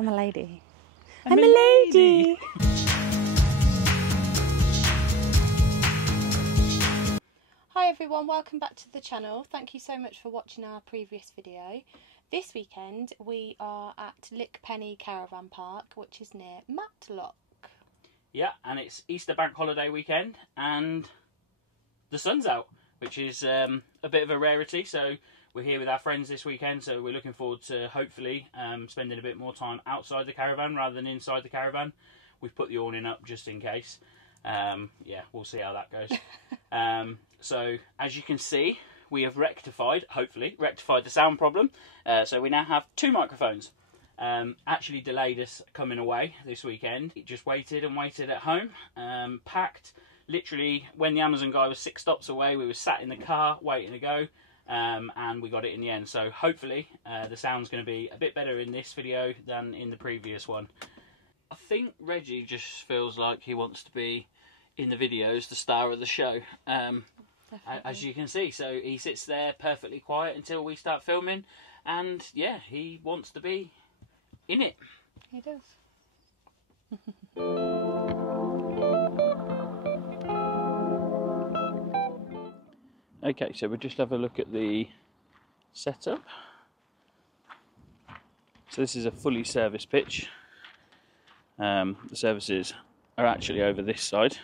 I'm a lady. I'm a lady. Hi everyone, welcome back to the channel. Thank you so much for watching our previous video. This weekend we are at Lickpenny Caravan Park, which is near Matlock. Yeah, and it's Easter bank holiday weekend and the sun's out, which is a bit of a rarity. So we're here with our friends this weekend, so we're looking forward to hopefully spending a bit more time outside the caravan rather than inside the caravan. We've put the awning up just in case. Yeah, we'll see how that goes. So as you can see, we have hopefully rectified the sound problem. So we now have two microphones. Actually delayed us coming away this weekend. It just waited and waited at home, packed. Literally, when the Amazon guy was 6 stops away, we were sat in the car waiting to go, and we got it in the end. So hopefully the sound's going to be a bit better in this video than in the previous one. I think Reggie just feels like he wants to be in the videos, the star of the show, as you can see. So he sits there perfectly quiet until we start filming, and yeah, he wants to be in it. He does. Okay, so we'll just have a look at the setup. So this is a fully serviced pitch. The services are actually over this side,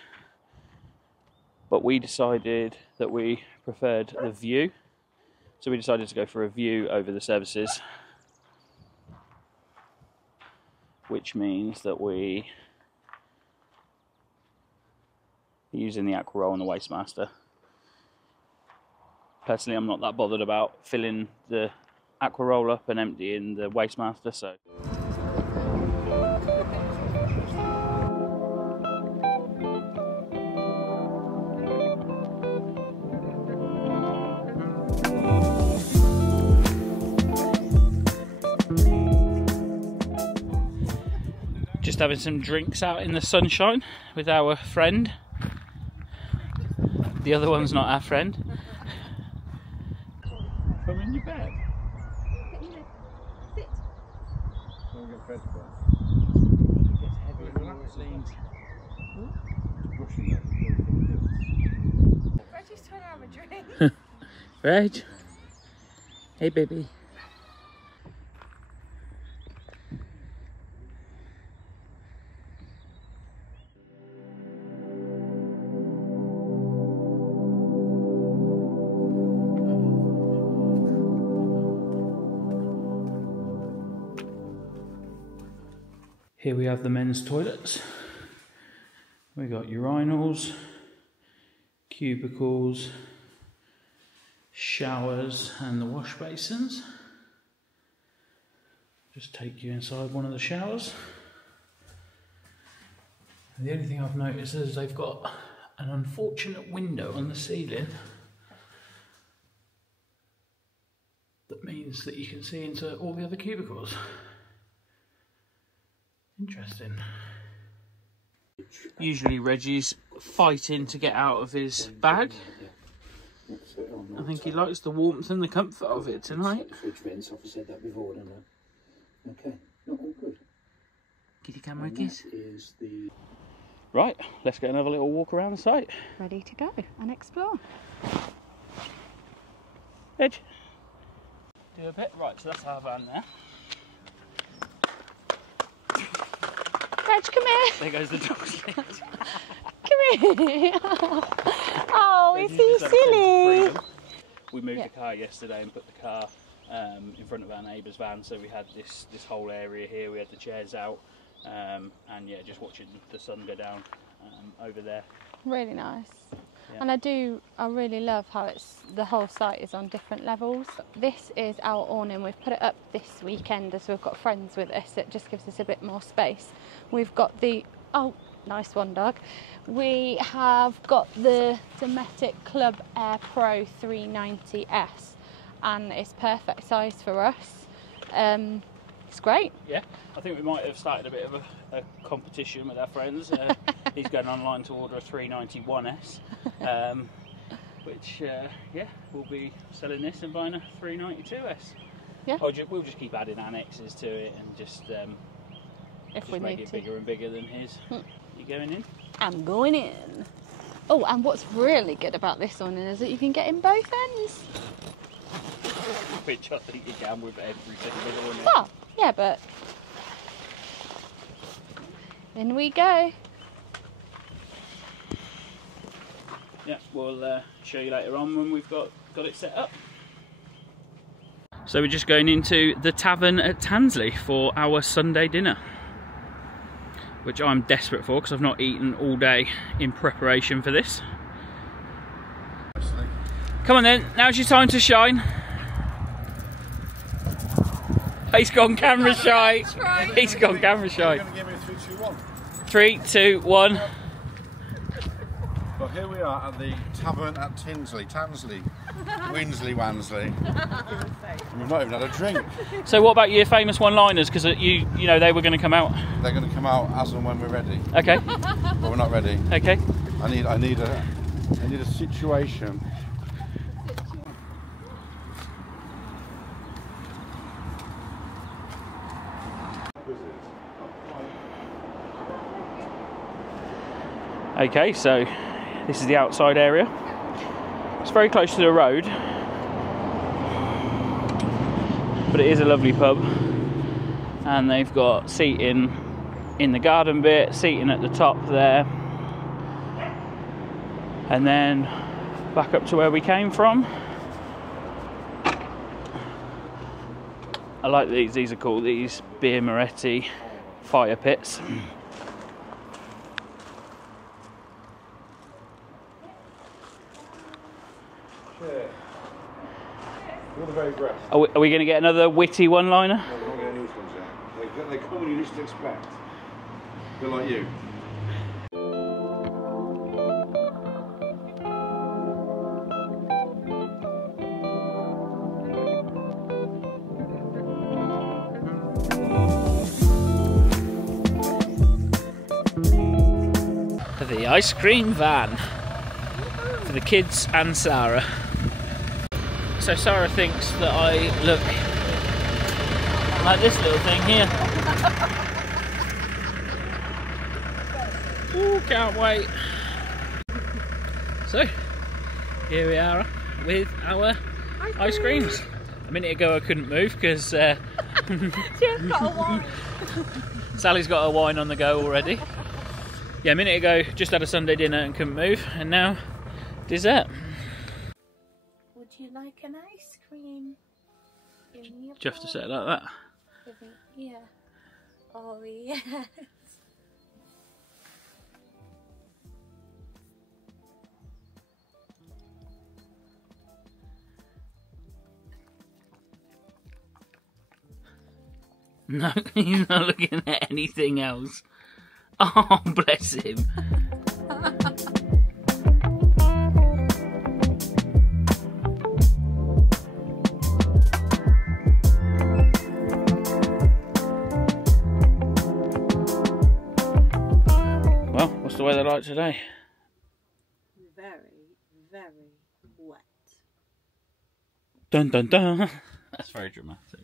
but we decided that we preferred the view, so we decided to go for a view over the services, which means that we are using the aqua roll and the waste master. Personally, I'm not that bothered about filling the aqua roll up and emptying the waste master, so. Just having some drinks out in the sunshine with our friend. The other one's not our friend. Come in your bed. Sit. Don't get fed for it. It gets heavy when it leans. Reggie's trying to have a drink. Reg. Hey baby. Here we have the men's toilets. We got urinals, cubicles, showers and the wash basins. Just take you inside one of the showers. And the only thing I've noticed is they've got an unfortunate window on the ceiling that means that you can see into all the other cubicles. Interesting. Usually Reggie's fighting to get out of his bag. I think he likes the warmth and the comfort of it tonight. I've said that before, don't I? Okay, not all good. Kitty camera kiss. Right, let's get another little walk around the site. Ready to go and explore. Edge. Do a bit. Right, so that's our van there. Reg, come here. There goes the dog sled. Come here. Oh, is he silly? We moved the car yesterday and put the car in front of our neighbour's van, so we had this whole area here. We had the chairs out, and yeah, just watching the sun go down over there. Really nice. Yeah. And I really love how the whole site is on different levels. This is our awning. We've put it up this weekend as we've got friends with us. It just gives us a bit more space. We've got the, oh, nice one, dog. We have got the Dometic Club Air Pro 390S, and it's perfect size for us. It's great. Yeah, I think we might have started a bit of a competition with our friends. He's going online to order a 391S, which, yeah, we'll be selling this and buying a 392S. Yeah. We'll just keep adding annexes to it and just if we make need it to. bigger and bigger than his. You going in? I'm going in. Oh, and what's really good about this awning is that you can get in both ends. Which I think you can with every single one. Well, yeah, but in we go. Yeah, we'll show you later on when we've got it set up. So we're just going into the tavern at Tansley for our Sunday dinner, which I'm desperate for because I've not eaten all day in preparation for this. Come on then, now's your time to shine. He's gone camera shy. He's gone camera shy. You're going to give me a 3, 2, 1. 3, 2, 1. Well, here we are at the tavern at Tansley, Winsley, Wansley. We've not even had a drink. So what about your famous one-liners? Because you know they were going to come out. They're going to come out as and when we're ready. Okay. But we're not ready. Okay. I need a situation. Okay, so this is the outside area. It's very close to the road, but it is a lovely pub, and they've got seating in the garden bit, seating at the top there, and then back up to where we came from. I like these are called these Beer Moretti fire pits. Are we going to get another witty one-liner? No, we're not getting these ones yet. They come when you least expect. They're like you. The ice cream van for the kids and Sarah. So Sarah thinks that I look like this little thing here. Ooh, can't wait. So here we are with our ice creams. A minute ago I couldn't move because Sally's got her wine on the go already. Yeah, a minute ago just had a Sunday dinner and couldn't move, and now dessert. Would you like an ice cream? Do you have to say it like that? Yeah. Oh, yes. No, he's not looking at anything else. Oh, bless him. Well, what's the weather like today? Very, very wet. Dun dun dun. That's very dramatic.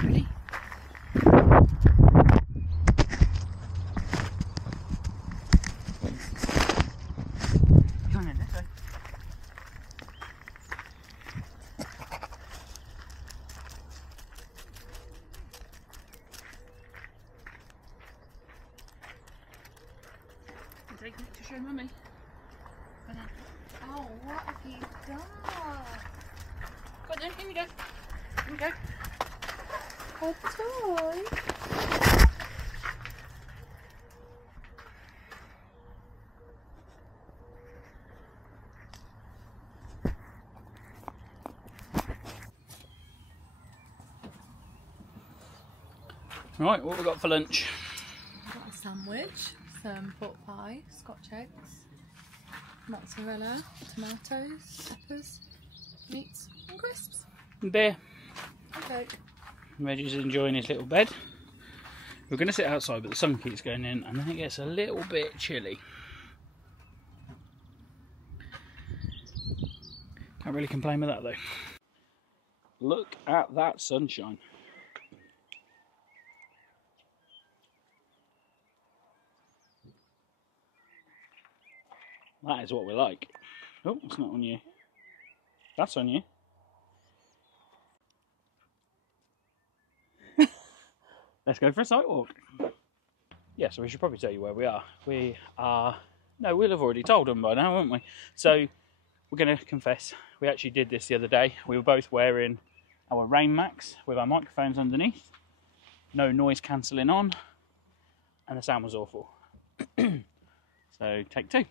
Ready? Come on in this way. I'm taking it to show Mummy. Oh, what have you done? Go on then, here we go. Here we go. A toy? Right, what have we got for lunch? Got a sandwich, some pork pie, Scotch eggs, mozzarella, tomatoes, peppers, meats and crisps. And beer. Okay. Reggie's enjoying his little bed. We're going to sit outside, but the sun keeps going in and then it gets a little bit chilly. Can't really complain with that though. Look at that sunshine. That is what we like. Oh, it's not on you. That's on you. Let's go for a sight walk. Yeah, so we should probably tell you where we are. We are... No, we'll have already told them by now, won't we? So, we're going to confess. We actually did this the other day. We were both wearing our Rain Max with our microphones underneath. No noise cancelling on. And the sound was awful. So, take two.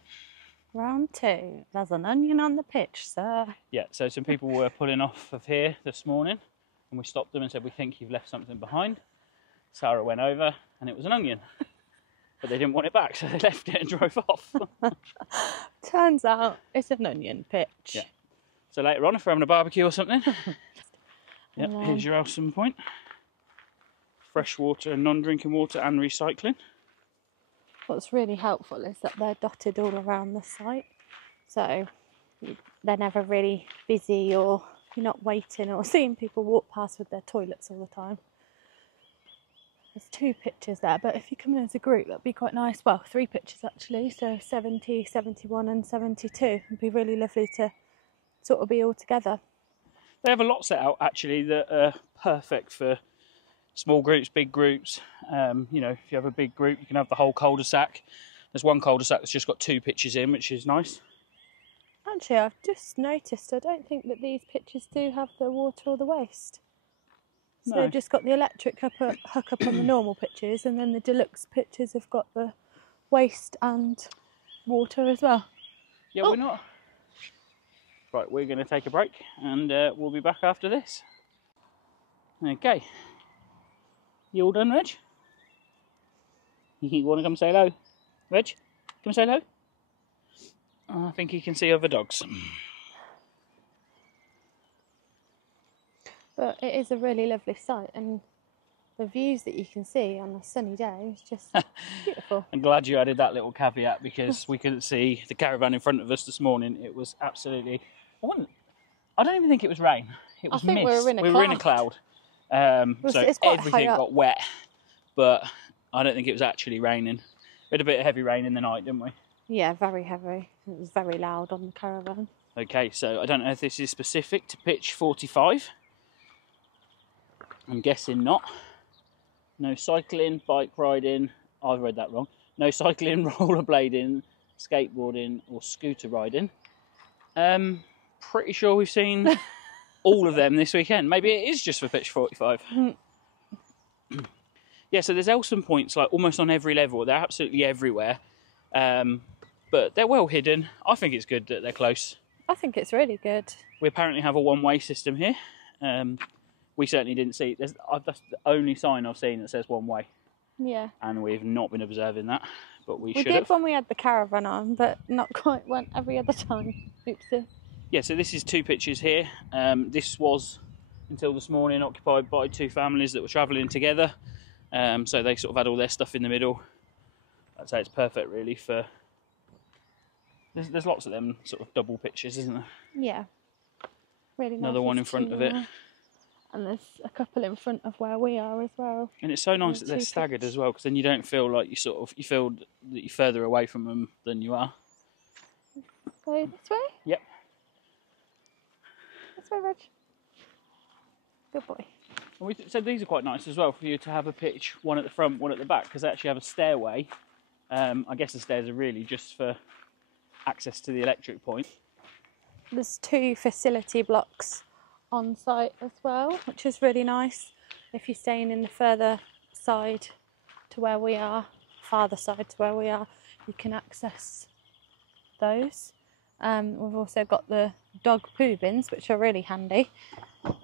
Round two. There's an onion on the pitch, sir. Yeah, so some people were pulling off of here this morning. And we stopped them and said, we think you've left something behind. Sarah went over and it was an onion. But they didn't want it back, so they left it and drove off. Turns out it's an onion pitch. Yeah. So later on, if we're having a barbecue or something, yep, here's your Elson point. Fresh water, non-drinking water and recycling. What's really helpful is that they're dotted all around the site. So they're never really busy, or you're not waiting or seeing people walk past with their toilets all the time. There's 2 pitches there, but if you come in as a group, that'd be quite nice. Well, 3 pitches actually, so 70, 71 and 72. It'd be really lovely to sort of be all together. They have a lot set out actually that are perfect for small groups, big groups. You know, if you have a big group, you can have the whole cul-de-sac. There's one cul-de-sac that's just got 2 pitches in, which is nice. Actually, I've just noticed, I don't think that these pitches do have the water or the waste. So No. they've just got the electric hook up on the normal pitches, and then the deluxe pitches have got the waste and water as well. Yeah, we're not. Right, we're going to take a break and we'll be back after this. Okay. You all done, Reg? You want to come say hello? Reg, come say hello? I think he can see other dogs. But it is a really lovely sight, and the views that you can see on a sunny day is just beautiful. I'm glad you added that little caveat because we couldn't see the caravan in front of us this morning. It was absolutely... I don't even think it was rain. It was I think mist. we were in a cloud. So it's quite everything high up. got wet, but I don't think it was actually raining. We had a bit of heavy rain in the night, didn't we? Yeah, very heavy. It was very loud on the caravan. Okay, so I don't know if this is specific to pitch 45. I'm guessing not. No cycling, bike riding, I've read that wrong. No cycling, rollerblading, skateboarding or scooter riding. Pretty sure we've seen all of them this weekend. Maybe it is just for pitch 45. Yeah, so there's Elson points like almost on every level. They're absolutely everywhere. But they're well hidden. I think it's good that they're close. I think it's really good. We apparently have a one-way system here. We certainly didn't see it. That's the only sign I've seen that says one way. Yeah. And we've not been observing that, but we should did have. when we had the caravan on, but not quite went every other time. Oopsie. Yeah, so this is 2 pitches here. This was, until this morning, occupied by 2 families that were travelling together. So they sort of had all their stuff in the middle. I'd say it's perfect really for... There's lots of them sort of double pitches, isn't there? Yeah. Really nice. Another one in front of it. And there's a couple in front of where we are as well. And it's so nice that they're staggered as well, because then you don't feel like you feel that you're further away from them than you are. Go this way? Yep. This way, Reg. Good boy. And we said these are quite nice as well for you to have a pitch, one at the front, one at the back, because they actually have a stairway. I guess the stairs are really just for access to the electric point. There's 2 facility blocks on site as well, which is really nice. If you're staying in the further side to where we are, farther side to where we are, you can access those. We've also got the dog poo bins, which are really handy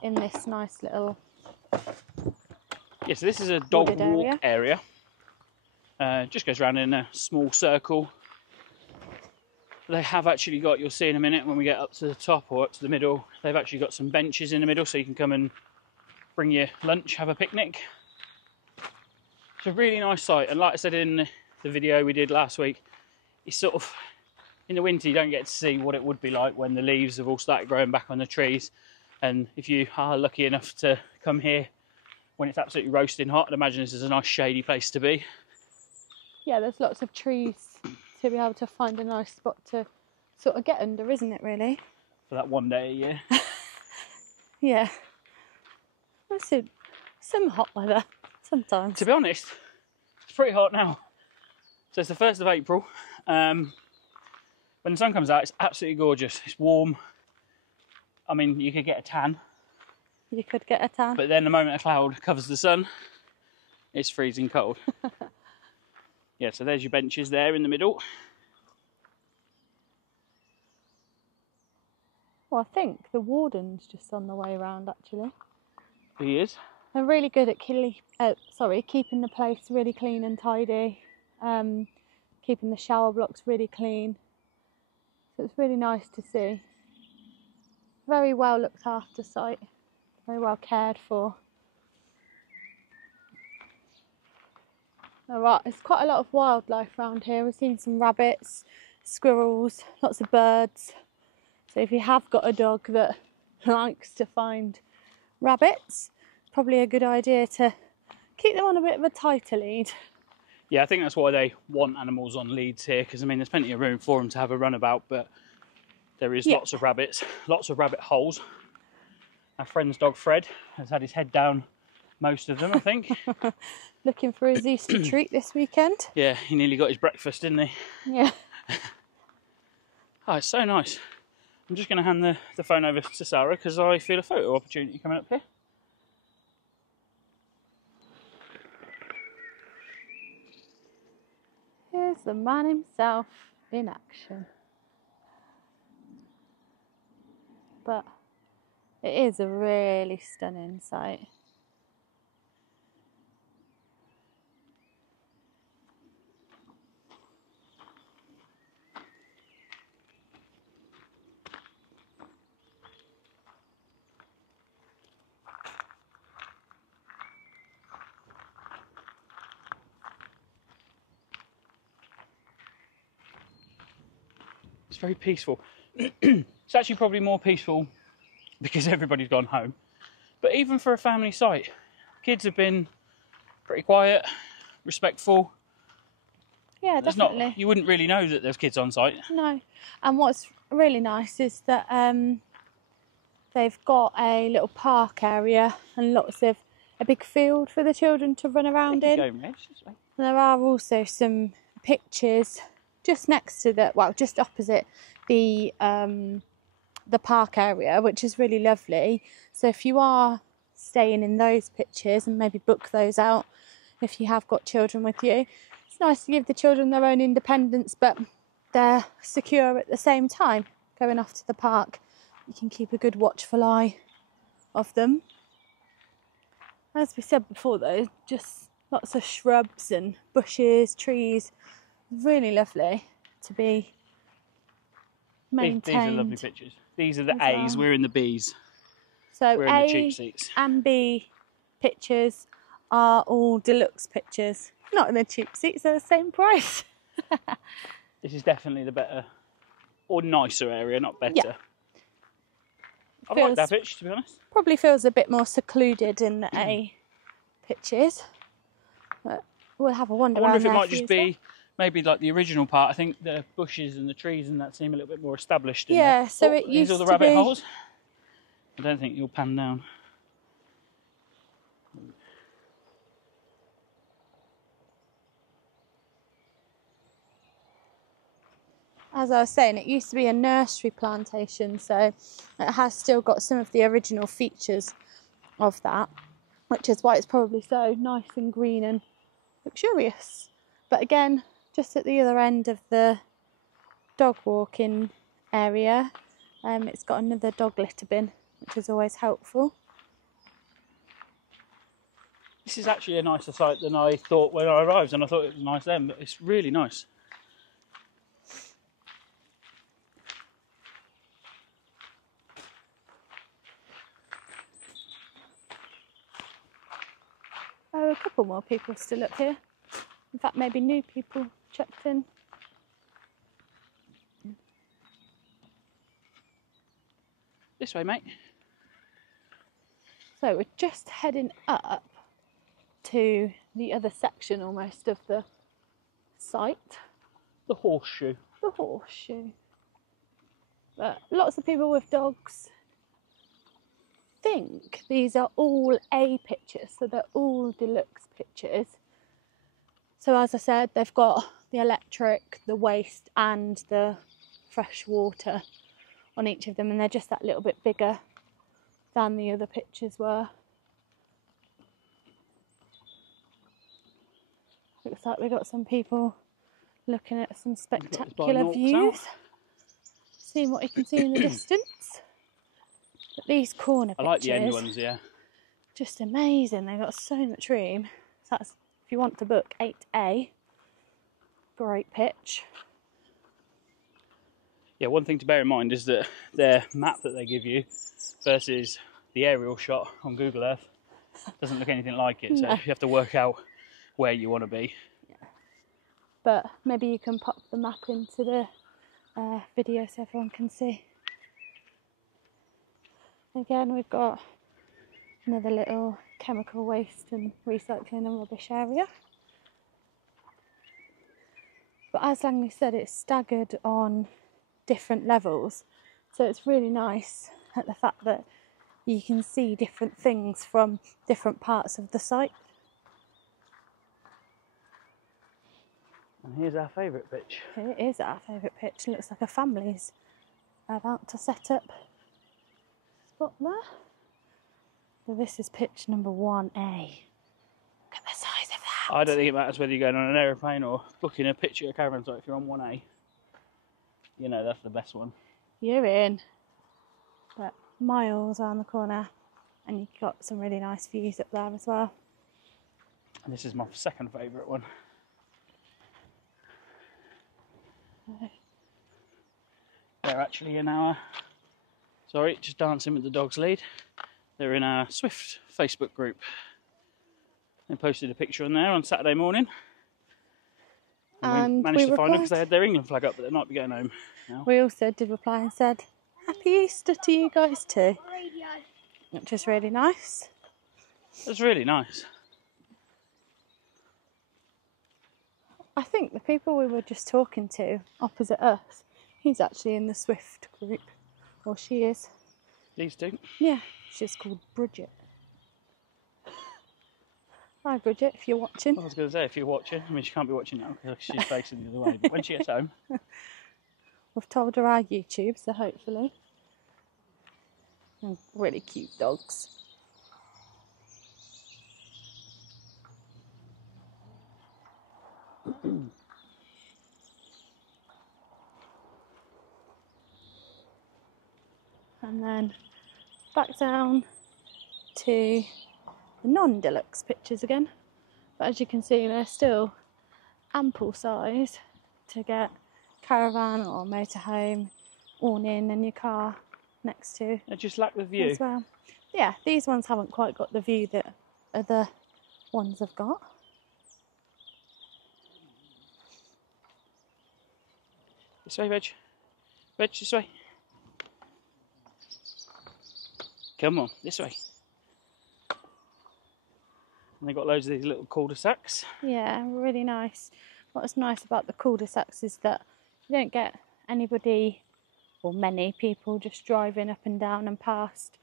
in this nice little... Yeah, so this is a dog wooded walk area. Just goes around in a small circle. They have actually got, you'll see in a minute when we get up to the top or up to the middle, they've actually got some benches in the middle so you can come and bring your lunch, have a picnic. It's a really nice site, and like I said in the video we did last week, it's sort of, in the winter you don't get to see what it would be like when the leaves have all started growing back on the trees. And if you are lucky enough to come here when it's absolutely roasting hot, I'd imagine this is a nice shady place to be. Yeah, there's lots of trees to be able to find a nice spot to sort of get under, isn't it, really? For that one day a year. Yeah. That's some hot weather sometimes. To be honest, it's pretty hot now. So it's the 1st of April. When the sun comes out, it's absolutely gorgeous. It's warm. I mean, you could get a tan. You could get a tan. But then the moment a cloud covers the sun, it's freezing cold. Yeah, so there's your benches there in the middle. Well, I think the warden's just on the way around, actually. He is. They're really good at keeping the place really clean and tidy, keeping the shower blocks really clean. So it's really nice to see. Very well looked after site, very well cared for. Alright, there's quite a lot of wildlife around here. We've seen some rabbits, squirrels, lots of birds. So if you have got a dog that likes to find rabbits, probably a good idea to keep them on a bit of a tighter lead. Yeah, I think that's why they want animals on leads here, because I mean there's plenty of room for them to have a runabout, but there is lots of rabbits, lots of rabbit holes. Our friend's dog Fred has had his head down most of them, I think. Looking for his Easter treat this weekend. Yeah, he nearly got his breakfast, didn't he? Yeah. Oh, it's so nice. I'm just going to hand the phone over to Sarah because I feel a photo opportunity coming up here. Here's the man himself in action. But it is a really stunning sight. It's very peaceful. It's actually probably more peaceful because everybody's gone home. But even for a family site, kids have been pretty quiet, respectful. Yeah, definitely. You wouldn't really know that there's kids on site. No. And what's really nice is that they've got a little park area and a big field for the children to run around in. And there are also some pictures just next to just opposite the park area, which is really lovely. So if you are staying in those pictures, and maybe book those out if you have got children with you, it's nice to give the children their own independence, but they're secure at the same time. Going off to the park, you can keep a good watchful eye of them. As we said before though, just lots of shrubs and bushes, trees. Really lovely to be maintained. These are lovely pictures. These are the A's, we're in the B's. So we're in the cheap seats. And B pictures are all deluxe pictures. Not in the cheap seats, they're the same price. This is definitely the better, or nicer area, not better. Yeah. I like that pitch, to be honest. Probably feels a bit more secluded in the A pitches. But we'll have a wander around. I wonder if it might just be maybe like the original part. I think the bushes and the trees and that seem a little bit more established in there. So it used these are the to rabbit be... holes. I don't think you'll pan down. As I was saying, it used to be a nursery plantation, so it has still got some of the original features of that, which is why it's probably so nice and green and luxurious. But again, just at the other end of the dog walking area, it's got another dog litter bin, which is always helpful. This is actually a nicer site than I thought when I arrived, and I thought it was nice then, but it's really nice. Oh, a couple more people still up here. In fact, maybe new people checked in. This way, mate. So we're just heading up to the other section almost of the site. The horseshoe. The horseshoe. But lots of people with dogs. I think these are all A pictures, so they're all deluxe pictures. So as I said, they've got the electric, the waste and the fresh water on each of them, and they're just that little bit bigger than the other pictures were. Looks like we've got some people looking at some spectacular views, seeing what you can see in the distance. But these corner pictures, I like the end ones, yeah. Just amazing. They've got so much room. So that's, if you want to book 8A, great pitch. Yeah, one thing to bear in mind is that their map that they give you versus the aerial shot on Google Earth doesn't look anything like it. So No. you have to work out where you want to be. Yeah. But maybe you can pop the map into the video so everyone can see. Again, we've got another little chemical waste and recycling and rubbish area. But as Langley said, it's staggered on different levels. So it's really nice at the fact that you can see different things from different parts of the site. And here's our favourite pitch. It is our favourite pitch. It looks like a family's about to set up spot there. So this is pitch number 1A. Look at the size of that. I don't think it matters whether you're going on an aeroplane or booking a pitch at a caravan site. If you're on 1A, you know that's the best one. You're in. But miles around the corner, and you've got some really nice views up there as well. And this is my second favourite one. They're actually in our... Sorry, just dancing with the dog's lead. They're in our Swift Facebook group. They posted a picture on there on Saturday morning. And we managed to find them because they had their England flag up, but they might be going home now. We also did reply and said, Happy Easter to you guys too. Which is really nice. It's really nice. I think the people we were just talking to opposite us, he's actually in the Swift group. Or she is. These two? Yeah, she's called Bridget. Hi Bridget, if you're watching. I was going to say, if you're watching, I mean she can't be watching now because she's facing the other way, but when she gets home... We've told her our YouTube, so hopefully. And really cute dogs. And then back down to the non-deluxe pictures again. But as you can see, they're still ample size to get caravan or motorhome awning in your car next to. They just lack the view. As well. Yeah, these ones haven't quite got the view that other ones have got. This way, Reg. Reg, this way. Come on, this way. And they've got loads of these little cul-de-sacs. Yeah, really nice. What's nice about the cul-de-sacs is that you don't get anybody or many people just driving up and down and past.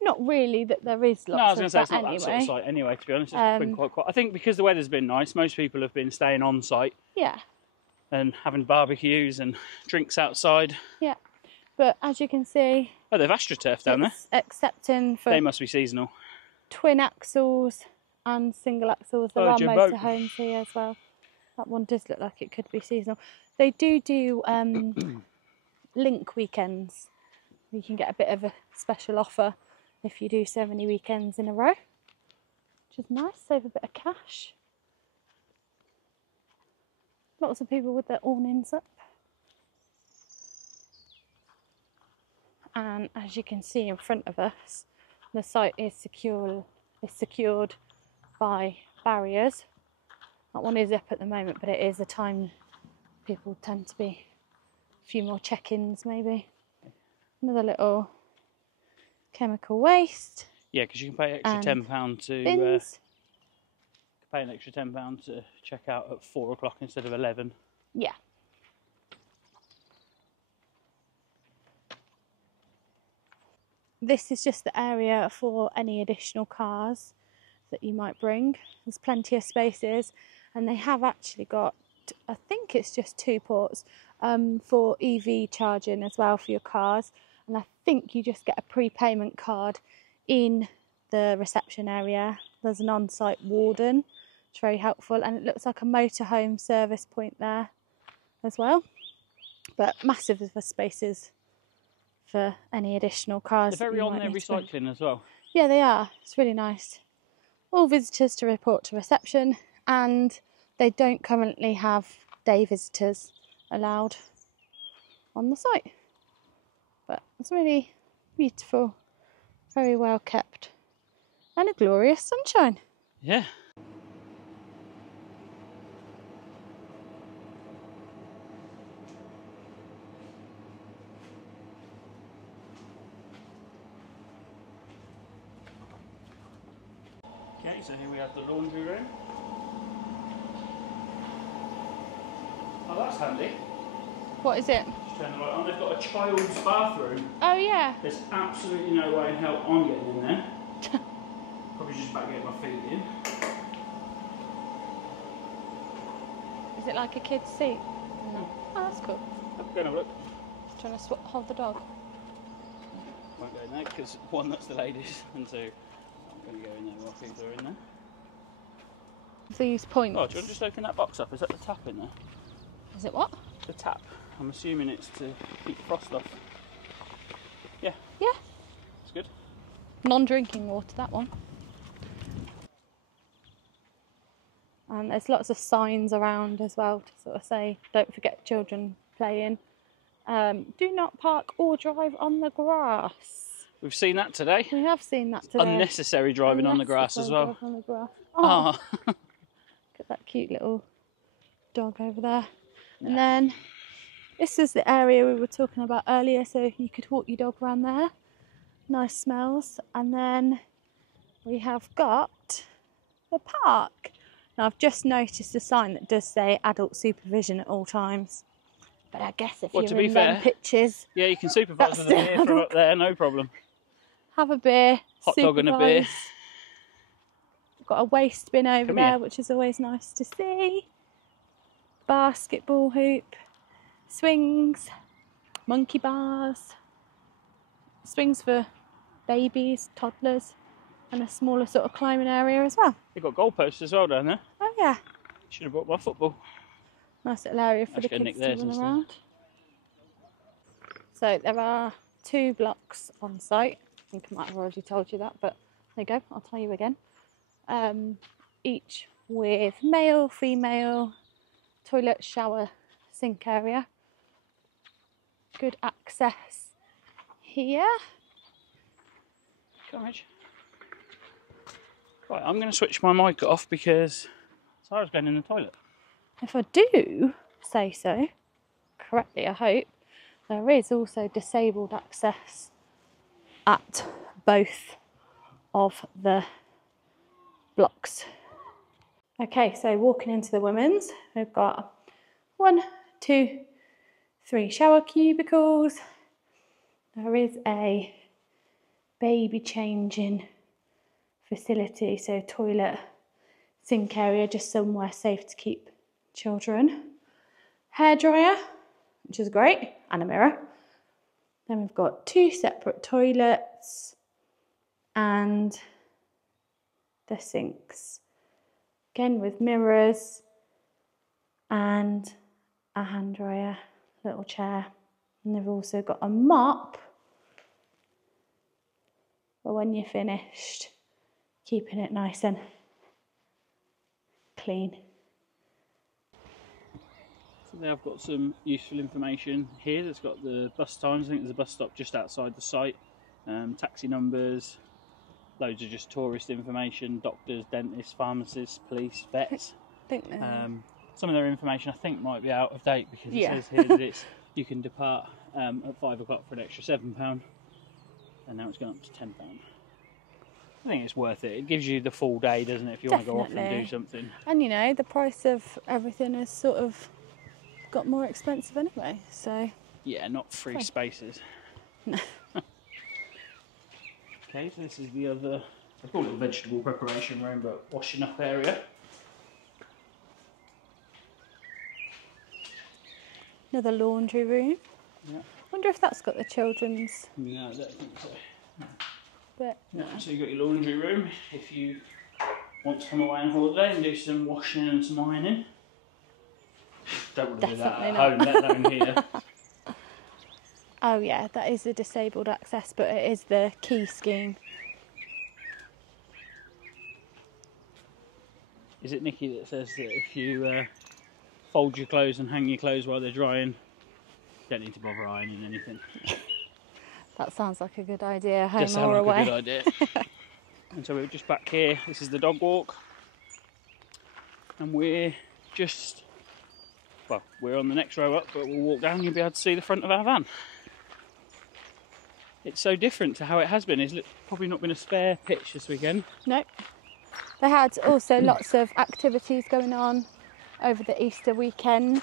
Not really that there is lots no, I was going to say that it's not anyway. that sort of site anyway, to be honest. It's been quite quiet. I think because the weather's been nice, most people have been staying on site. Yeah. And having barbecues and drinks outside. Yeah. But as you can see... Oh, they've AstroTurf down there. Accepting for They must be seasonal. twin axles and single axles. There are motorhomes here as well. That one does look like it could be seasonal. They do link weekends. You can get a bit of a special offer if you do so many weekends in a row, which is nice, save a bit of cash. Lots of people with their awnings up. And as you can see in front of us, the site is secured by barriers. That one is up at the moment, but it is a time people tend to be a few more check-ins maybe. Another little chemical waste. Yeah, because you can pay extra £10 to bins. pay an extra £10 to check out at 4 o'clock instead of 11. Yeah. This is just the area for any additional cars that you might bring. There's plenty of spaces, and they have actually got, I think it's just 2 ports for EV charging as well for your cars. And I think you just get a prepayment card in the reception area. There's an on-site warden, it's very helpful, and it looks like a motorhome service point there as well. But massive for spaces for any additional cars. They're very on their recycling as well. Yeah, they are. It's really nice. All visitors to report to reception, and they don't currently have day visitors allowed on the site. But it's really beautiful, very well kept, and a glorious sunshine. Yeah. Okay, so here we have the laundry room. Oh, that's handy. What is it? Just turn the light on. They've got a child's bathroom. Oh yeah. There's absolutely no way in hell I'm getting in there. Probably just about to get my feet in. Is it like a kid's seat? No. Oh, that's cool. I'm going to look. Just trying to hold the dog. Won't go in there because one, that's the ladies, and two, I'm going to go in there while people are in there. These points. Oh, do you want to just open that box up? Is that the tap in there? Is it what? The tap. I'm assuming it's to keep frost off. Yeah. Yeah. It's good. Non-drinking water, that one. And there's lots of signs around as well to sort of say, don't forget children playing. Do not park or drive on the grass. We've seen that today. We have seen that today. Unnecessary driving on the grass as well. On the grass. Oh. Look at that cute little dog over there. Yeah. And then this is the area we were talking about earlier, so you could walk your dog around there. Nice smells. And then we have got the park. Now I've just noticed a sign that does say adult supervision at all times. But I guess if you're in them pictures... Yeah, you can supervise with a beer from up there, no problem. Have a beer. Hot dog and a beer. We've got a waste bin over there, which is always nice to see. Basketball hoop. Swings. Monkey bars. Swings for babies, toddlers. And a smaller sort of climbing area as well. They've got goalposts as well down there. Oh yeah. Should have brought my football. Nice little area for the kids to run around. So there are 2 blocks on site. I think I might have already told you that, but there you go, I'll tell you again. Each with male, female, toilet, shower, sink area. Good access here. Come on, Rich. Right, I'm going to switch my mic off because Sarah's going in the toilet. If I do say so correctly, I hope, there is also disabled access at both of the blocks. Okay, so walking into the women's, we've got 1, 2, 3 shower cubicles. There is a baby changing facility, so toilet, sink area, just somewhere safe to keep children. Hairdryer, which is great, and a mirror. Then we've got 2 separate toilets and the sinks. Again with mirrors and a hand dryer, little chair. And they've also got a mop for when you're finished, keeping it nice and clean. So they have got some useful information here. That's got the bus times. I think there's a bus stop just outside the site. Taxi numbers. Loads of just tourist information. Doctors, dentists, pharmacists, police, vets. I think Some of their information I think might be out of date because it Yeah. says here that you can depart at 5 o'clock for an extra £7, and now it's gone up to £10. I think it's worth it. It gives you the full day, doesn't it, if you want to go off and Definitely. do something. And you know, the price of everything has sort of got more expensive anyway, so Yeah, not free Fine. spaces. No. Okay, so this is the other, I call it a vegetable preparation room, but washing up area. another laundry room. Yeah. Wonder if that's got the children's No, I don't think so. bit. No, so you've got your laundry room if you want to come away on holiday and do some washing and some ironing. Don't want to do that at home, let alone here. Oh yeah, that is a disabled access, but it is the key scheme. Is it Nikki that says that if you fold your clothes and hang your clothes while they're drying, you don't need to bother ironing anything? That sounds like a good idea, home Just or sound like away. a good idea. And so we're just back here. This is the dog walk, and we're just, well, we're on the next row up, but we'll walk down and you'll be able to see the front of our van. It's so different to how it has been. It's probably not been a spare pitch this weekend. Nope. They had also lots of activities going on over the Easter weekend,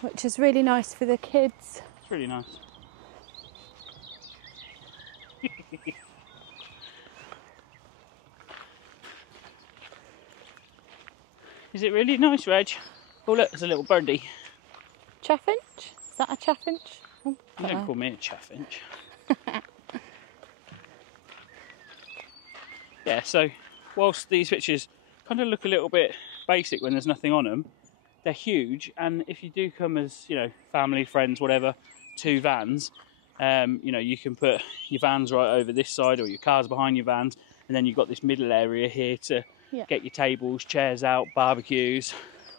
which is really nice for the kids. It's really nice. Is it really nice, Reg? Oh look, there's a little birdie. Chaffinch? Is that a chaffinch? Oh, You don't call me a chaffinch. Yeah, so whilst these pictures kind of look a little bit basic when there's nothing on them, they're huge, and if you do come as, you know, family, friends, whatever, 2 vans, you know, you can put your vans right over this side or your cars behind your vans, and then you've got this middle area here to get your tables, chairs out, barbecues.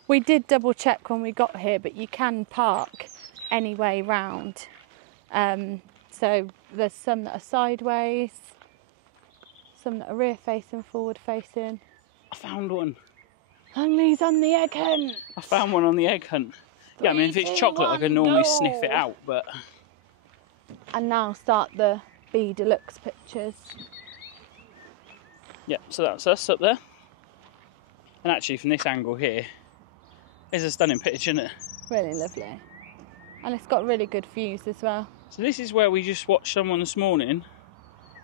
We did double check when we got here, but you can park any way round. So there's some that are sideways, some that are rear facing, forward facing. I found one. Hanley's on the egg hunt. I found one on the egg hunt. Yeah, I mean, if it's chocolate, I can normally sniff it out, but... And now start the B Deluxe pictures. Yeah, so that's us up there. And actually, from this angle here, it's a stunning picture, isn't it? Really lovely. And it's got really good views as well. So this is where we just watched someone this morning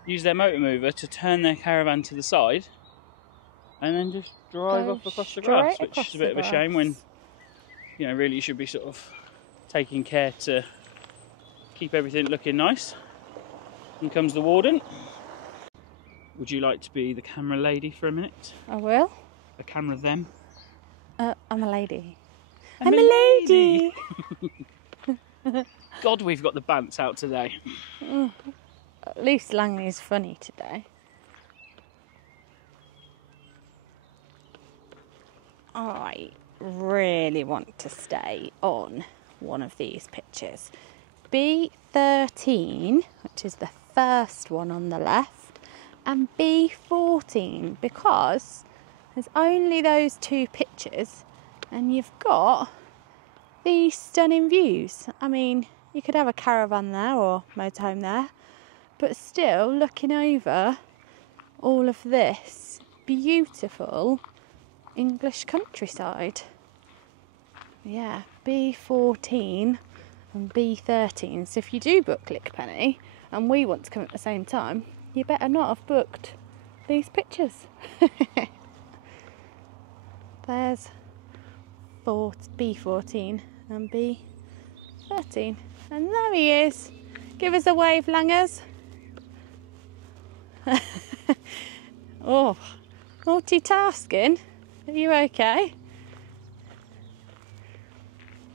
use their motor mover to turn their caravan to the side and then just drive Go off across the straight grass, which across is a bit of the a shame when, grass. you know, really you should be sort of taking care to keep everything looking nice. In comes the warden. Would you like to be the camera lady for a minute? I will. The camera them? I'm a lady. I'm a lady. God, we've got the bants out today. At least Langley's funny today. I really want to stay on one of these pictures. B13, which is the first one on the left, and B14, because there's only those 2 pictures and you've got these stunning views. I mean, you could have a caravan there or motorhome there, but still looking over all of this beautiful English countryside. Yeah, B14 and B13. So if you do book Lickpenny and we want to come at the same time, you better not have booked these pictures. There's B14 and B13. And there he is. Give us a wave, Langers. Oh, multitasking. Are you okay?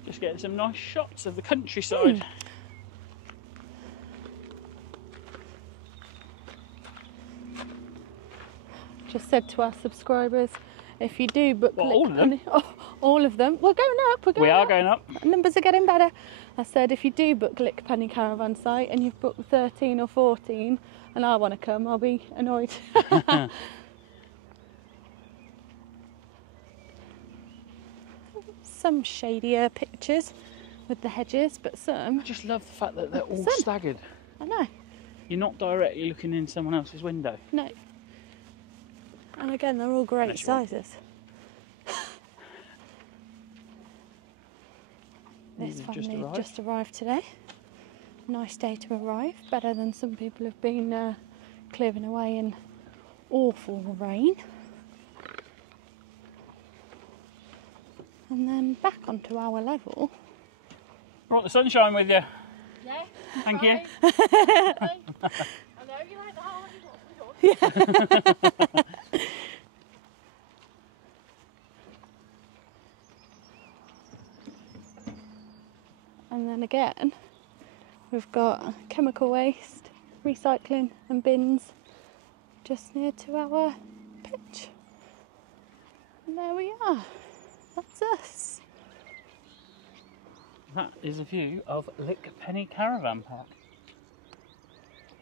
Just getting some nice shots of the countryside. Just said to our subscribers, If you do book What, all of them? Lickpenny, oh, all of them. We're going up. We're going We are up. going up. Numbers are getting better. I said if you do book Lickpenny Caravan site and you've booked 13 or 14 and I want to come, I'll be annoyed. Some shadier pictures with the hedges, but some... I just love the fact that they're all Some. staggered. I know. You're not directly looking in someone else's window. No. And again, they're all great Unless you want sizes. This You've family just arrived today. Nice day to arrive. Better than some people have been clearing away in awful rain. And then back onto our level. Brought the sunshine with you. Yeah. Thank you. I know you like the hard. Yeah. And then again, we've got chemical waste, recycling and bins just near to our pitch. And there we are. That's us. That is a view of Lickpenny Caravan Park.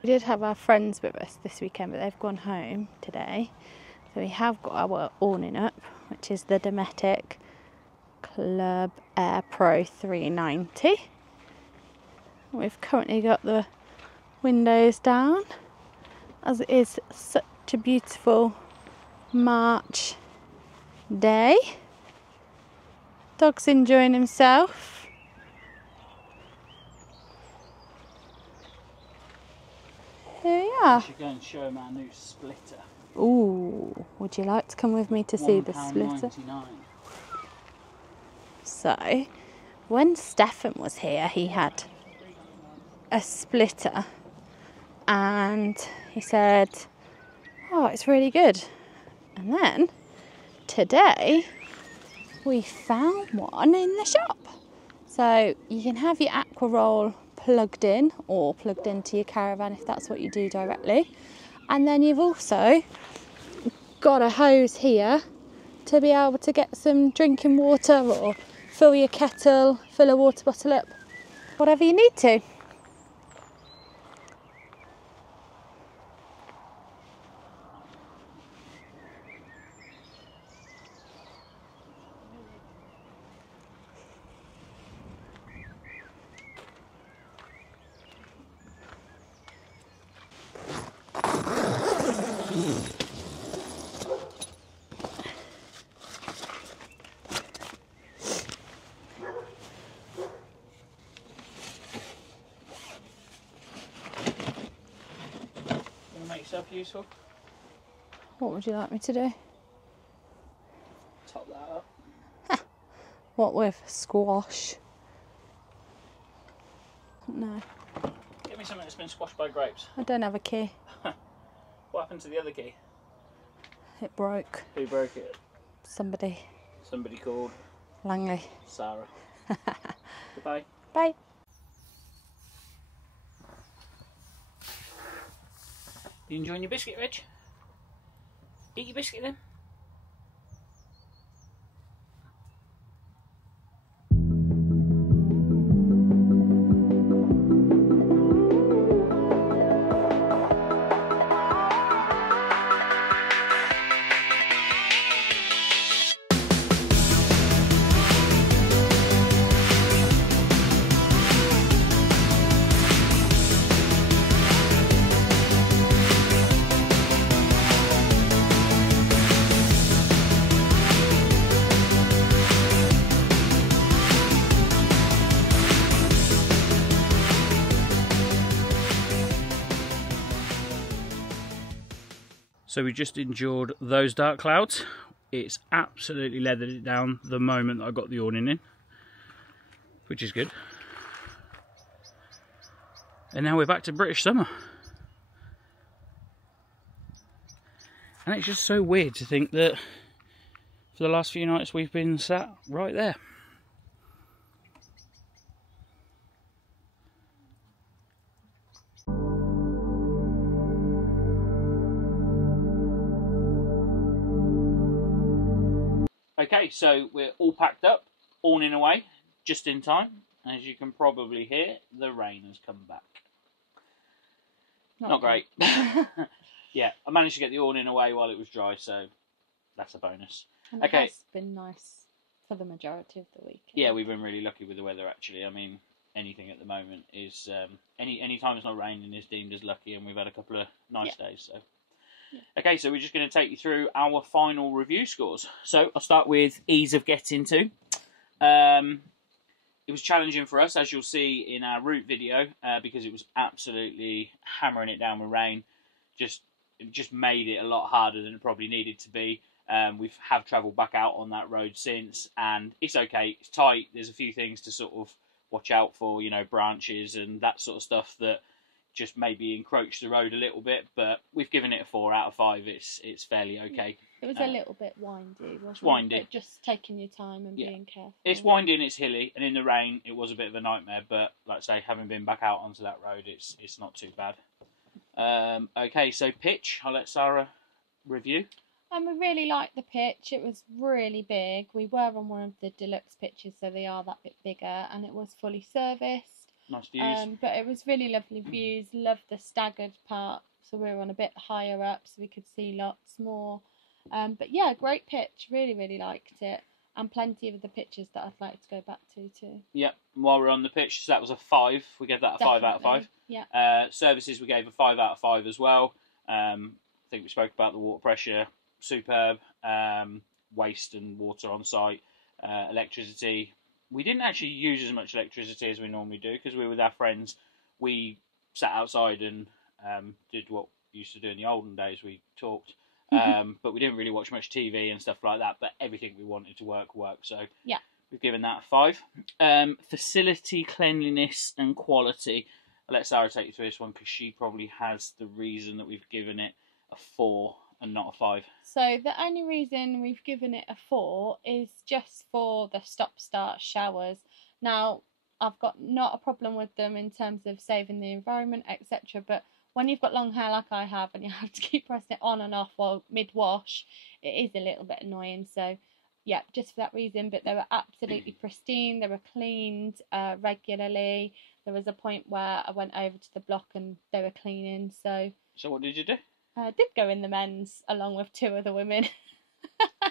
We did have our friends with us this weekend, but they've gone home today. So we have got our awning up, which is the Dometic Club Air Pro 390. We've currently got the windows down, as it is such a beautiful March day. Dog's enjoying himself. Here we are. We should go and show him our new splitter. Ooh, would you like to come with me to see the splitter? £1.99. So, when Stefan was here, he had a splitter and he said, oh, it's really good. And then today we found one in the shop. So you can have your aqua roll plugged in or plugged into your caravan if that's what you do directly. And then you've also got a hose here to be able to get some drinking water or fill your kettle, fill a water bottle up, whatever you need to. Make yourself useful. What would you like me to do? Top that up. What with? Squash? No, Give me something that's been squashed by grapes. I don't have a key. What happened to the other key? It broke. Who broke it? Somebody. Somebody called Langley. Sarah. Goodbye. Bye. You enjoying your biscuit, Reg? Eat your biscuit then. So we just endured those dark clouds. It's absolutely leathered it down the moment that I got the awning in, which is good. And now we're back to British summer. And it's just so weird to think that for the last few nights we've been sat right there. Okay, so we're all packed up, awning away, just in time. As you can probably hear, the rain has come back. Not great. Yeah, I managed to get the awning away while it was dry, so that's a bonus. And it has been nice for the majority of the week. Yeah, we've been really lucky with the weather, actually. I mean, anything at the moment is... any time it's not raining is deemed as lucky, and we've had a couple of nice days, so... Yeah. Okay, so we're just going to take you through our final review scores. So I'll start with ease of getting to. It was challenging for us, as you'll see in our route video, because it was absolutely hammering it down with rain. It just made it a lot harder than it probably needed to be. We have travelled back out on that road since, and it's okay. It's tight. There's a few things to sort of watch out for, you know, branches and that sort of stuff that just maybe encroach the road a little bit, but we've given it a 4 out of 5. It's fairly okay. It was a little bit windy, wasn't windy. it? But just taking your time and being careful. It's windy and it's hilly, and in the rain it was a bit of a nightmare, but like I say, having been back out onto that road, it's not too bad. Okay, so pitch, I'll let Sarah review. We really liked the pitch. It was really big. We were on one of the deluxe pitches, so they are that bit bigger, and it was fully serviced. Nice views. But it was really lovely views. Loved the staggered part, so we were on a bit higher up, so we could see lots more. But yeah, great pitch. Really, really liked it, and plenty of the pitches that I'd like to go back to too. Yeah. While we're on the pitch, so that was a 5. We gave that a 5 out of 5. Yeah. Services we gave a 5 out of 5 as well. I think we spoke about the water pressure. Superb. Waste and water on site. Electricity. We didn't actually use as much electricity as we normally do because we were with our friends. We sat outside and did what we used to do in the olden days. We talked, but we didn't really watch much TV and stuff like that. But everything we wanted to worked. So yeah, we've given that a 5. Facility, cleanliness and quality. I'll let Sarah take you through this one because she probably has the reason that we've given it a 4 and not a 5. So the only reason we've given it a 4 is just for the stop-start showers. Now, I've got not a problem with them in terms of saving the environment, etc. But when you've got long hair like I have and you have to keep pressing it on and off while mid-wash, it is a little bit annoying. So, yeah, just for that reason. But they were absolutely pristine. They were cleaned regularly. There was a point where I went over to the block and they were cleaning. So what did you do? I did go in the men's along with 2 other women.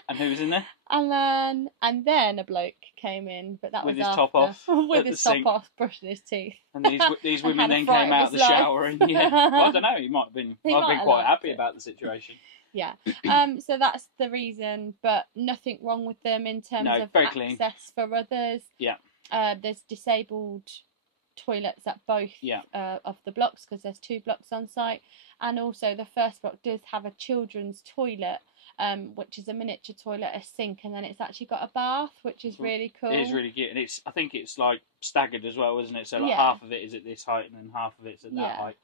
And who was in there? And then a bloke came in, but that with was his after. top off, with his top off, brushing his teeth. And these women then came out of the shower, and well, I don't know. He might have been quite happy about the situation. Yeah. So that's the reason, but nothing wrong with them in terms of very access clean. for others. Yeah. There's disabled toilets at both of the blocks because there's 2 blocks on site, and also the first block does have a children's toilet, which is a miniature toilet, a sink, and then it's actually got a bath, which is really cool. It is really cute, and I think it's like staggered as well, isn't it? So like half of it is at this height, and then half of it's at that height.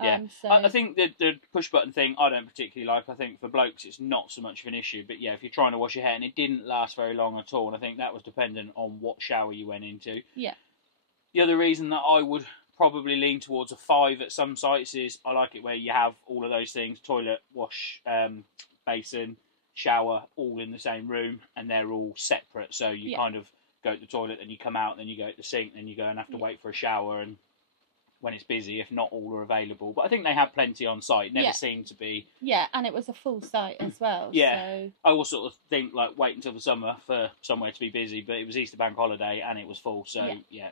Yeah, so I think the push button thing I don't particularly like. I think for blokes it's not so much of an issue, but yeah, if you're trying to wash your hair, and it didn't last very long at all, and I think that was dependent on what shower you went into. Yeah. The other reason that I would probably lean towards a 5 at some sites is I like it where you have all of those things: toilet, wash, basin, shower, all in the same room, and they're all separate. So you kind of go to the toilet, then you come out, then you go to the sink, then you go and have to wait for a shower, and when it's busy, if not all are available. But I think they have plenty on site. Never seemed to be. Yeah, and it was a full site as well. Yeah. So I always sort of think, like, wait until the summer for somewhere to be busy, but it was Easter Bank holiday and it was full, so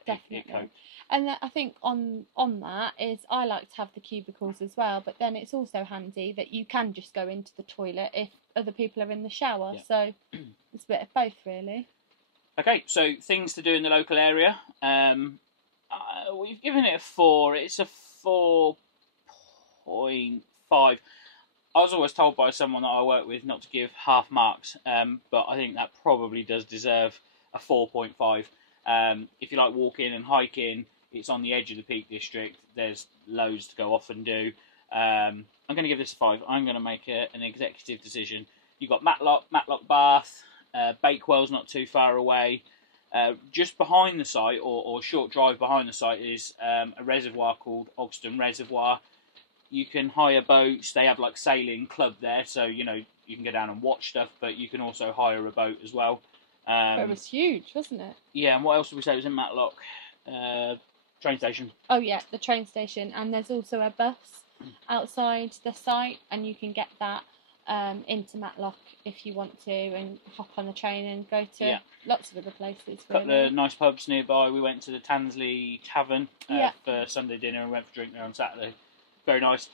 definitely. it coped. And I think on that is I like to have the cubicles as well, but then it's also handy that you can just go into the toilet if other people are in the shower. Yeah. So it's a bit of both, really. Okay, so things to do in the local area. We've given it a 4. It's a 4.5. I was always told by someone that I work with not to give half marks, but I think that probably does deserve a 4.5. If you like walking and hiking, it's on the edge of the Peak District. There's loads to go off and do. I'm going to give this a 5. I'm going to make an executive decision. You've got Matlock Bath, Bakewell's not too far away. Just behind the site, or a short drive behind the site, is a reservoir called Ogston Reservoir. You can hire boats. They have like sailing club there, so you know you can go down and watch stuff, but you can also hire a boat as well. It was huge, wasn't it? Yeah, and what else did we say? It was in Matlock train station. Oh yeah, the train station, and there's also a bus outside the site, and you can get that into Matlock if you want to, and hop on the train and go to lots of other places. A couple of nice pubs nearby. We went to the Tansley Tavern for Sunday dinner and went for a drink there on Saturday. Very nice.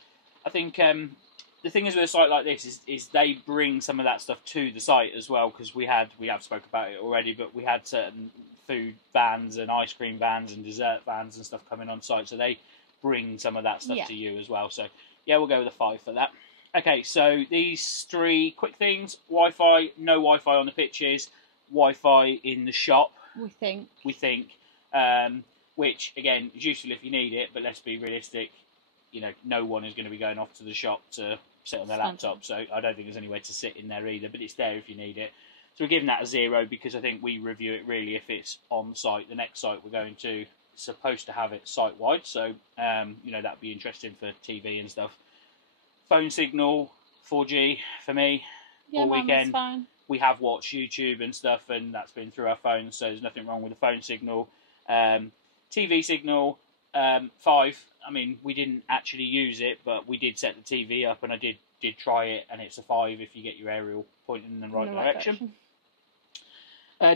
I think the thing is with a site like this is they bring some of that stuff to the site as well, because we have spoke about it already, but we had certain food vans and ice cream vans and dessert vans and stuff coming on site, so they bring some of that stuff to you as well. So yeah, we'll go with a 5 for that. Okay, so these 3 quick things: Wi-Fi, no Wi-Fi on the pitches, Wi-Fi in the shop. We think, which again is useful if you need it, but let's be realistic. You know, no one is going to be going off to the shop to sit on their laptop, so I don't think there's anywhere to sit in there either, but it's there if you need it. So we're giving that a 0 because I think we review it really if it's on site. The next site we're going to is supposed to have it site-wide, so you know, that'd be interesting for TV and stuff. Phone signal, 4G for me, all weekend. Fine. We have watched YouTube and stuff, and that's been through our phones, so there's nothing wrong with the phone signal. TV signal, 5. I mean, we didn't actually use it, but we did set the TV up, and I did try it, and it's a 5 if you get your aerial pointing in the right direction.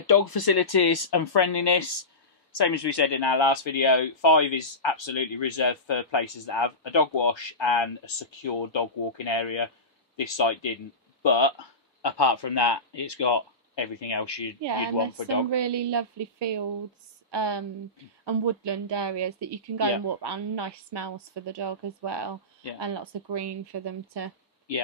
Dog facilities and friendliness, same as we said in our last video, 5 is absolutely reserved for places that have a dog wash and a secure dog walking area. This site didn't, but apart from that, it's got everything else you'd want for a dog. Some really lovely fields and woodland areas that you can go and walk around. Nice smells for the dog as well, and lots of green for them to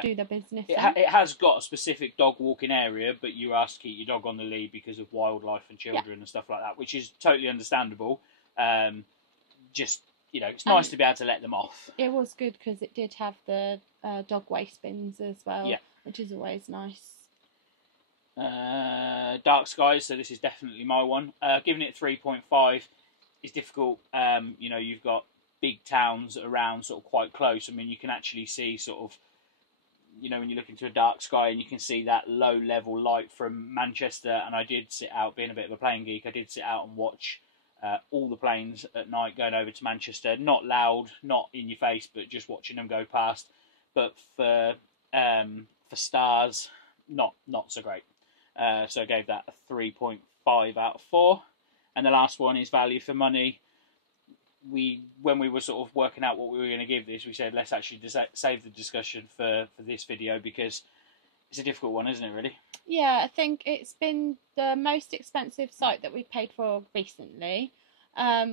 do their business. It has got a specific dog walking area, but you ask to keep your dog on the lead because of wildlife and children and stuff like that, which is totally understandable. Just, you know, it's nice to be able to let them off. It was good because it did have the dog waste bins as well, which is always nice. Dark skies, so this is definitely my one. Giving it 3.5 is difficult. You know, you've got big towns around sort of quite close. I mean, you can actually see sort of, you know, when you look into a dark sky and you can see that low level light from Manchester, and I did sit out, being a bit of a plane geek, I did sit out and watch all the planes at night going over to Manchester. Not loud, not in your face, but just watching them go past. But for stars, not so great. So I gave that a 3.5 out of 4. And the last one is value for money. When we were sort of working out what we were going to give this, we said let's actually save the discussion for this video because it's a difficult one, isn't it, really? Yeah, I think it's been the most expensive site that we've paid for recently.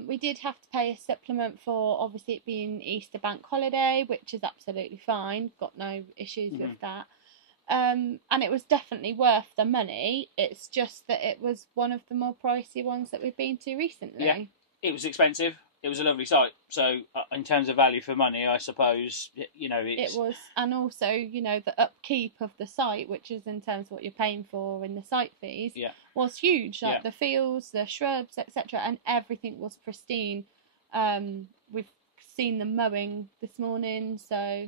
We did have to pay a supplement for obviously it being Easter bank holiday, which is absolutely fine. Got no issues with that. And it was definitely worth the money. It's just that it was one of the more pricey ones that we've been to recently. Yeah, it was expensive. It was a lovely site. So in terms of value for money, I suppose, you know, it was. And also, you know, the upkeep of the site, which is in terms of what you're paying for in the site fees, was huge. Like the fields, the shrubs, etc. And everything was pristine. We've seen the mowing this morning, so...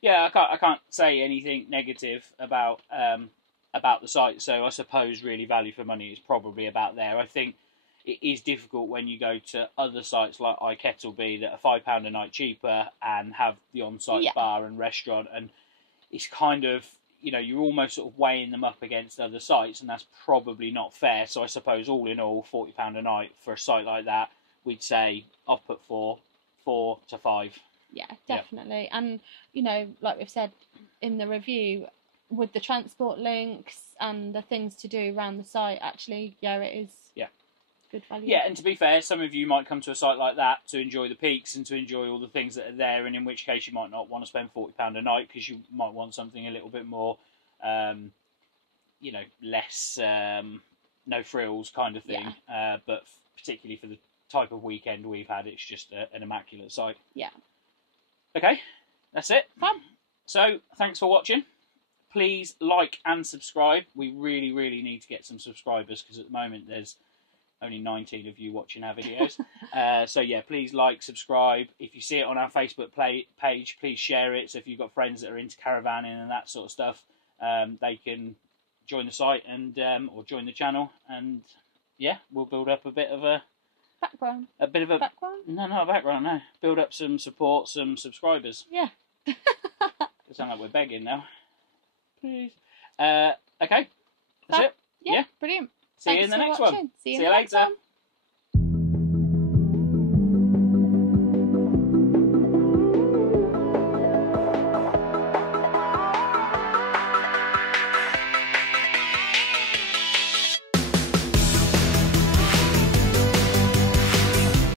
Yeah, I can't say anything negative about the site. So I suppose really value for money is probably about there. I think it is difficult when you go to other sites like iKettleby that are £5 a night cheaper and have the on-site bar and restaurant, and it's kind of, you know, you're almost sort of weighing them up against other sites, and that's probably not fair. So I suppose all in all, £40 a night for a site like that, we'd say I've put 4 to 5. Yeah, definitely. And, you know, like we've said in the review, with the transport links and the things to do around the site, actually, it is good value. Yeah, and to be fair, some of you might come to a site like that to enjoy the peaks and to enjoy all the things that are there, and in which case you might not want to spend £40 a night because you might want something a little bit more, you know, less no frills kind of thing. But particularly for the type of weekend we've had, it's just an immaculate site. Yeah. Okay, that's it. Fun. So, thanks for watching. Please like and subscribe. We really, really need to get some subscribers because at the moment there's only 19 of you watching our videos. So, yeah, please like, subscribe. If you see it on our Facebook page, please share it. So, if you've got friends that are into caravanning and that sort of stuff, they can join the site and or join the channel, and yeah, we'll build up a bit of a Background. background. No, not a background. No, build up some support, some subscribers. Yeah. It sounds like we're begging now. Please. Okay. That's it. Yeah. Brilliant. See you Thanks in the for next watching. one. See you in the next later. one.